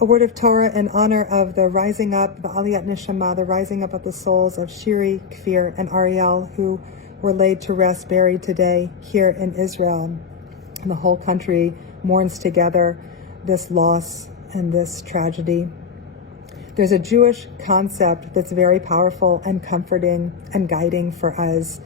A word of Torah in honor of the rising up, the Aliyat Neshama, the rising up of the souls of Shiri, Kfir, and Ariel, who were laid to rest, buried today here in Israel. And the whole country mourns together this loss and this tragedy. There's a Jewish concept that's very powerful and comforting and guiding for us.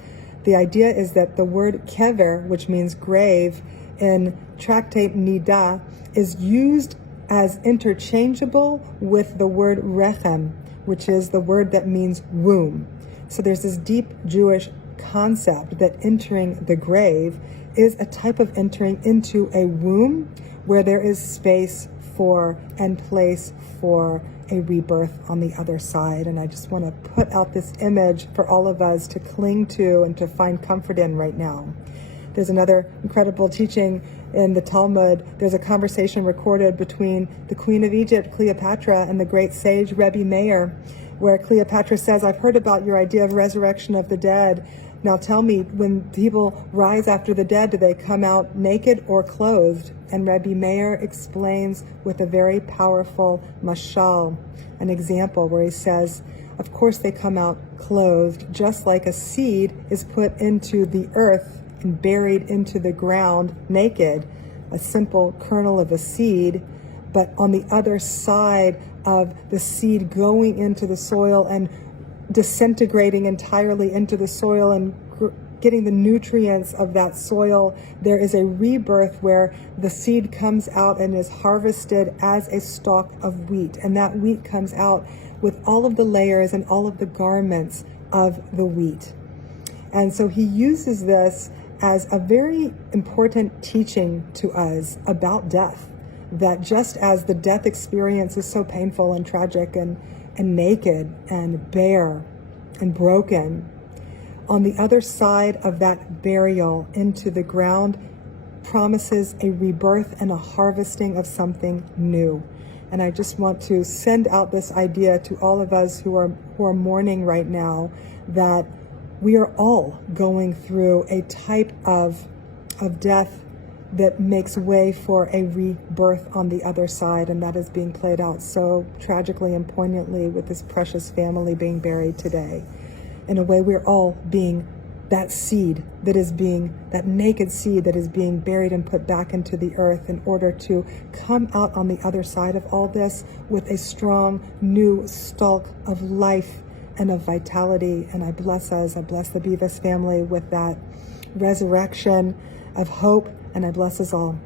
The idea is that the word kever, which means grave, in Tractate Nida, is used as interchangeable with the word rechem, which is the word that means womb. So there's this deep Jewish concept that entering the grave is a type of entering into a womb where there is space for and place for a rebirth on the other side. And I just want to put out this image for all of us to cling to and to find comfort in right now. There's another incredible teaching in the Talmud. There's a conversation recorded between the Queen of Egypt, Cleopatra, and the great sage Rebbe Meir, where Cleopatra says, "I've heard about your idea of resurrection of the dead. Now tell me, when people rise after the dead, do they come out naked or clothed?" And Rebbe Meir explains with a very powerful mashal, an example where he says, of course they come out clothed, just like a seed is put into the earth and buried into the ground naked, a simple kernel of a seed, but on the other side of the seed going into the soil and disintegrating entirely into the soil and getting the nutrients of that soil, there is a rebirth where the seed comes out and is harvested as a stalk of wheat. And that wheat comes out with all of the layers and all of the garments of the wheat. And so he uses this as a very important teaching to us about death, that just as the death experience is so painful and tragic and naked and bare and broken, on the other side of that burial into the ground promises a rebirth and a harvesting of something new. And I just want to send out this idea to all of us who are mourning right now, that we are all going through a type of death that makes way for a rebirth on the other side, and that is being played out so tragically and poignantly with this precious family being buried today. In a way, we're all being that seed that is being, that naked seed that is being buried and put back into the earth in order to come out on the other side of all this with a strong new stalk of life and of vitality. And I bless us, I bless the Beavis family with that resurrection of hope, and I bless us all.